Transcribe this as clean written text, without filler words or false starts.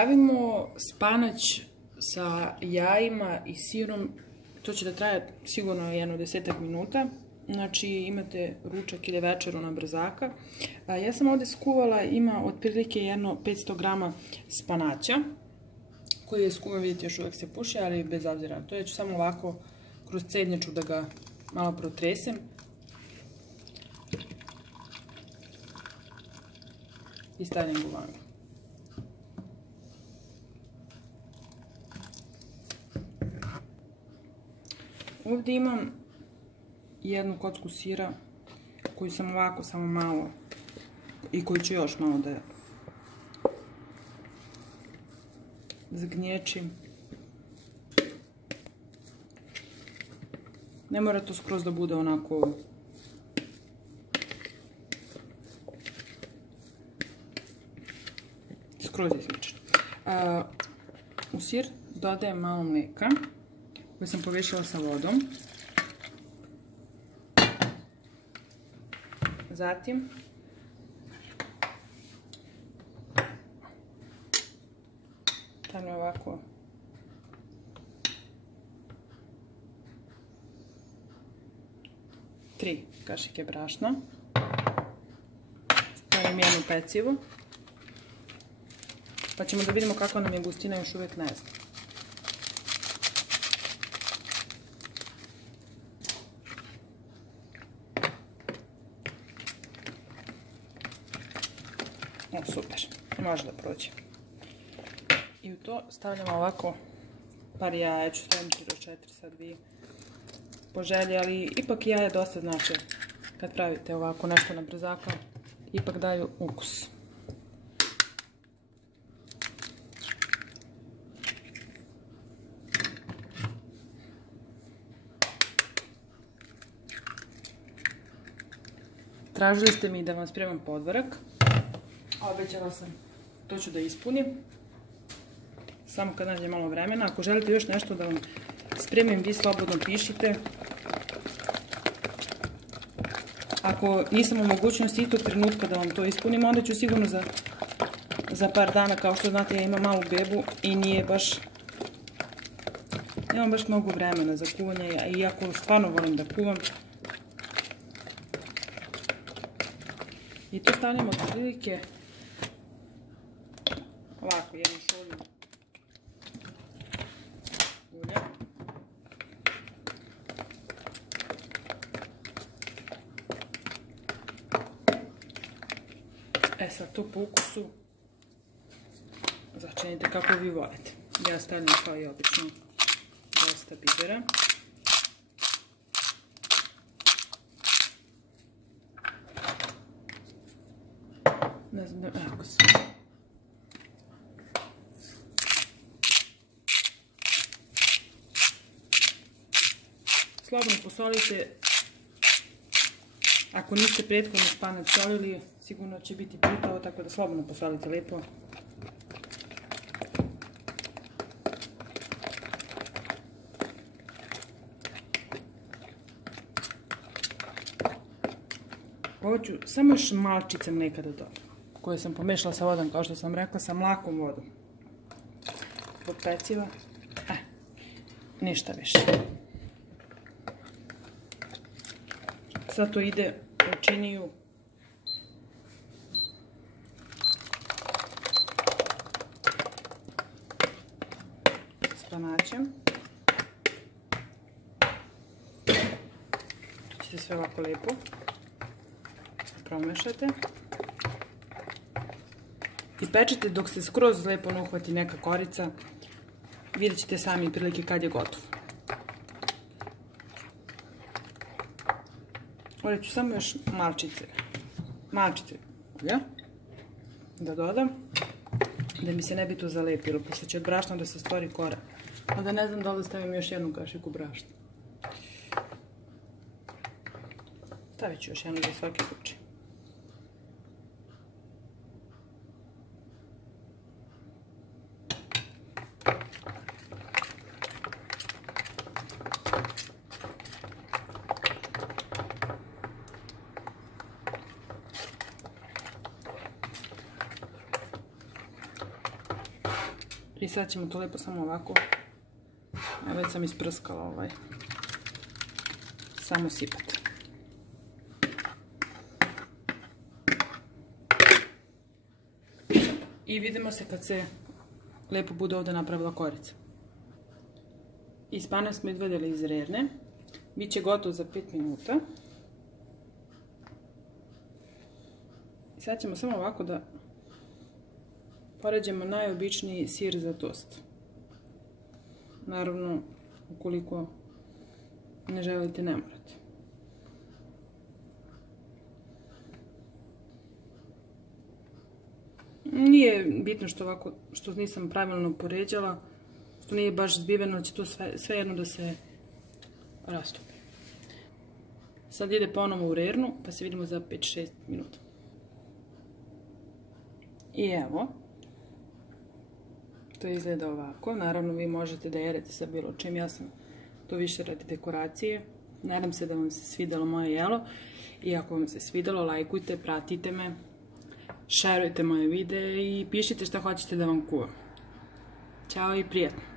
Pravimo spanać sa jajima i sirom. To će da traje sigurno jedno 10 minuta. Znači imate ručak ili večeru na brzaka. Ja sam ovdje skuvala, ima otprilike jedno 500 grama spanaća, koji je skuvan, vidite, još uvijek se puši, ali bez obzira na to. Ja ću samo ovako kroz cednjaču da ga malo protresem. I stavljam u vangu. Ovdje imam jednu kocku sira koju sam ovako samo malo i koju ću još malo da zgnječim. Ne mora to skroz da bude onako skroz izmječeno. U sir dodajem malo mlijeka koje sam pomiješala sa vodom. Zatim stavljam ovako tri kašike brašna. Stavim jednu pecivu. Pa ćemo da vidimo kako nam je gustina, još uvijek ne znam. O, super, može da prođe. I u to stavljamo ovako par jaja, ja ću staviti do 4, sad vi po želji, ali ipak jaje dosta znači kad pravite ovako nešto na brzaka, ipak daju ukus. Tražili ste mi da vam spremam podvarak. Obećala sam, to ću da ispunim. Samo kad nađe malo vremena. Ako želite još nešto da vam spremim, vi slobodno pišite. Ako nisam u mogućnosti i tog trenutka da vam to ispunim, onda ću sigurno za par dana. Kao što znate, ja imam malu bebu i nemam baš mnogo vremena za kuvanje. Iako stvarno volim da kuvam. I to stavljamo otprilike ovako, jednu šolju ulja. Sad to po ukusu začinite kako vi volite. Ja stavljam kao i obično dosta bibera. Ne znam, ako se... Slobodno posolite. Ako niste prethodno spanac solili, sigurno će biti pitao, tako da slobodno posolite lijepo. Ovo ću samo još malčice mlijeka da dodam, koje sam pomešala sa vodom, kao što sam rekla, sa mlakom vodom. Zbog peciva. Ništa više. Sad to ide u činiju. Spanaćem. To ćete sve ovako lijepo promešate. I pečete dok se skroz lijepo ne uhvati neka korica. Vidjet ćete sami prilike kad je gotovo. Ovdje ću samo još malčice ulja da dodam, da mi se ne bi to zalepilo, pošto će od brašna da se stvori kora. Onda ne znam da li stavim još jednu kašiku brašna. Stavit ću još jednu za svaki slučaj. I sad ćemo to lepo samo ovako, evo već sam isprskala samo sipati. I vidimo se kad se lepo bude ovdje napravila korica. I španać smo izvadili iz rerne. Biće gotov za 5 minuta. I sad ćemo samo ovako da poređemo najobičniji sir za tost. Naravno, ukoliko ne želite, ne morate. Nije bitno što nisam pravilno poređala, što nije baš zbiveno, će to svejedno da se rastopi. Sad ide ponovo u rernu, pa se vidimo za 5-6 minuta. I evo, to izgleda ovako. Naravno, vi možete da jedete sa bilo čim, ja sam to više radi dekoracije. Nadam se da vam se svidelo moje jelo i ako vam se svidelo, lajkujte, pratite me, šerujte moje videe i pišite šta hoćete da vam kuvam. Ćao i prijatno!